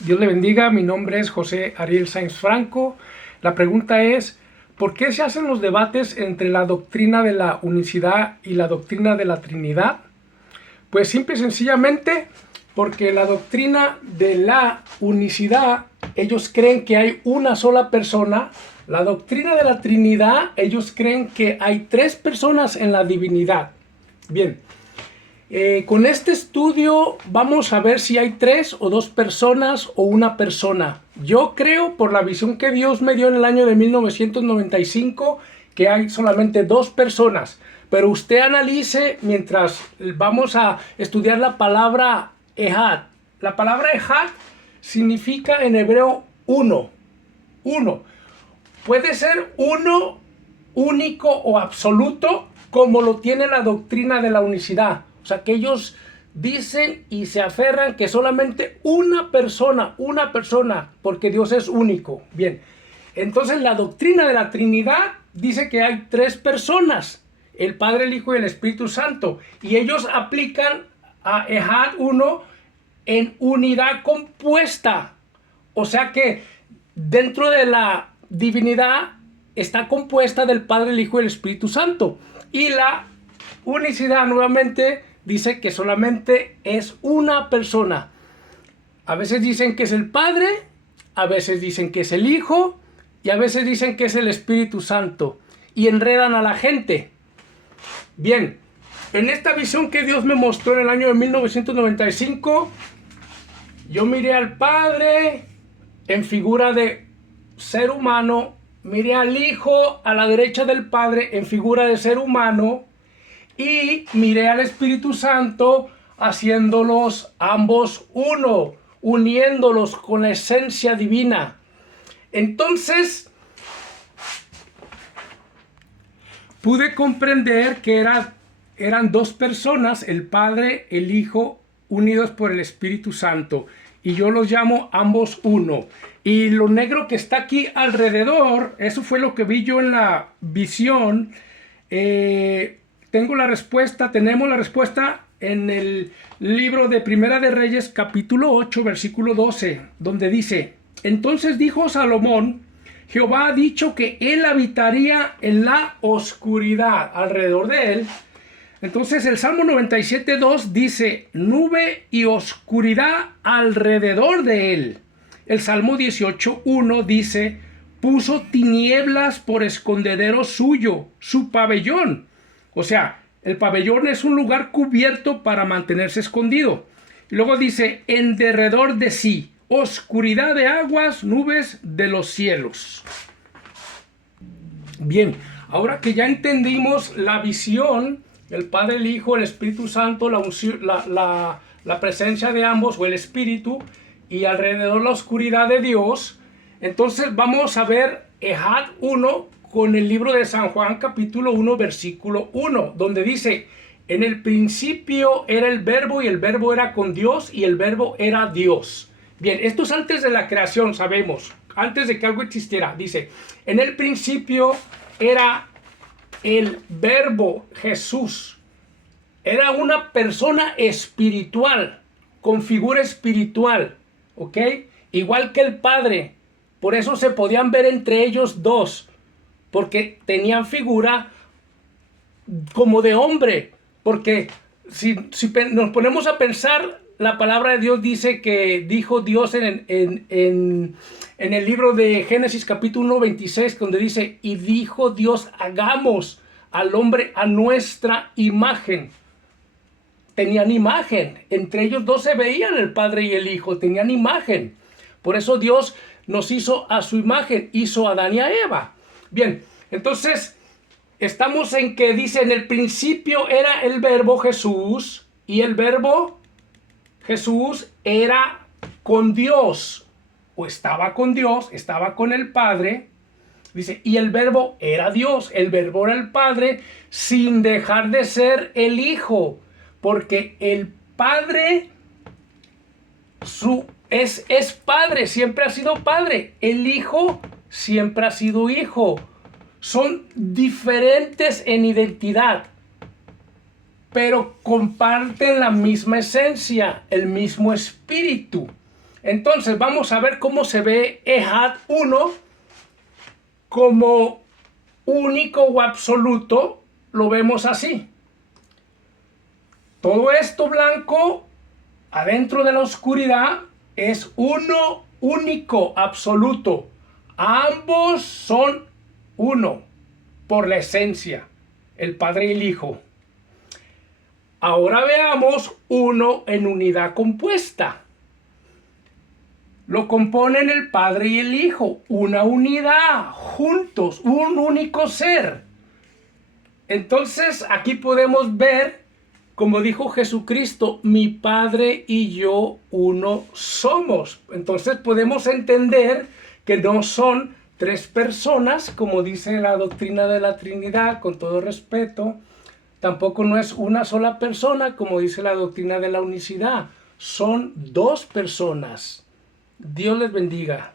Dios le bendiga, mi nombre es José Ariel Sáenz Franco. La pregunta es, ¿por qué se hacen los debates entre la doctrina de la unicidad y la doctrina de la Trinidad? Pues simple y sencillamente porque la doctrina de la unicidad, ellos creen que hay una sola persona. La doctrina de la Trinidad, ellos creen que hay tres personas en la divinidad. Bien. Con este estudio vamos a ver si hay tres o dos personas o una persona. Yo creo, por la visión que Dios me dio en el año de 1995, que hay solamente dos personas. Pero usted analice mientras vamos a estudiar la palabra Ejad. La palabra Ejad significa en hebreo uno. Uno. Puede ser uno, único o absoluto, como lo tiene la doctrina de la unicidad. O sea, que ellos dicen y se aferran que solamente una persona, porque Dios es único. Bien, entonces la doctrina de la Trinidad dice que hay tres personas, el Padre, el Hijo y el Espíritu Santo. Y ellos aplican a Ejad 1 en unidad compuesta. O sea que dentro de la divinidad está compuesta del Padre, el Hijo y el Espíritu Santo. Y la unicidad nuevamente dice que solamente es una persona. A veces dicen que es el Padre, a veces dicen que es el Hijo y a veces dicen que es el Espíritu Santo. Y enredan a la gente. Bien, en esta visión que Dios me mostró en el año de 1995, yo miré al Padre en figura de ser humano, miré al Hijo a la derecha del Padre en figura de ser humano y miré al Espíritu Santo haciéndolos ambos uno, uniéndolos con la esencia divina. Entonces pude comprender que eran dos personas, el Padre, el Hijo, unidos por el Espíritu Santo. Y yo los llamo ambos uno. Y lo negro que está aquí alrededor, eso fue lo que vi yo en la visión. Tenemos la respuesta en el libro de Primera de Reyes, capítulo 8, versículo 12, donde dice: entonces dijo Salomón, Jehová ha dicho que él habitaría en la oscuridad alrededor de él. Entonces el Salmo 97.2 dice: nube y oscuridad alrededor de él. El Salmo 18.1 dice: puso tinieblas por escondedero suyo, su pabellón. O sea, el pabellón es un lugar cubierto para mantenerse escondido. Y luego dice: en derredor de sí, oscuridad de aguas, nubes de los cielos. Bien, ahora que ya entendimos la visión, el Padre, el Hijo, el Espíritu Santo, la presencia de ambos o el Espíritu y alrededor la oscuridad de Dios, entonces vamos a ver Ejad 1 con el libro de San Juan capítulo 1 versículo 1, donde dice: en el principio era el verbo y el verbo era con Dios y el verbo era Dios. Bien, esto es antes de la creación, sabemos, antes de que algo existiera. Dice: en el principio era el verbo, Jesús. Era una persona espiritual, con figura espiritual, ¿ok? Igual que el Padre. Por eso se podían ver entre ellos dos, porque tenían figura como de hombre. Porque si nos ponemos a pensar, la palabra de Dios dice que dijo Dios en el libro de Génesis capítulo 1, 26, donde dice: y dijo Dios, hagamos al hombre a nuestra imagen. Tenían imagen, entre ellos dos se veían, el Padre y el Hijo, tenían imagen. Por eso Dios nos hizo a su imagen, hizo a Adán y a Eva. Bien, entonces estamos en que dice: en el principio era el verbo Jesús, y el verbo Jesús era con Dios, o estaba con Dios, estaba con el Padre. Dice: y el verbo era Dios, el verbo era el Padre, sin dejar de ser el Hijo, porque el Padre es Padre, siempre ha sido Padre. El Hijo siempre ha sido Hijo. Son diferentes en identidad, pero comparten la misma esencia, el mismo espíritu. Entonces vamos a ver cómo se ve Ejad 1 como único o absoluto. Lo vemos así. Todo esto blanco adentro de la oscuridad es uno único, absoluto. Ambos son uno por la esencia, el Padre y el Hijo. Ahora veamos uno en unidad compuesta. Lo componen el Padre y el Hijo, una unidad, juntos, un único ser. Entonces aquí podemos ver, como dijo Jesucristo, mi Padre y yo uno somos. Entonces podemos entender que no son tres personas, como dice la doctrina de la Trinidad, con todo respeto. Tampoco no es una sola persona, como dice la doctrina de la unicidad. Son dos personas. Dios les bendiga.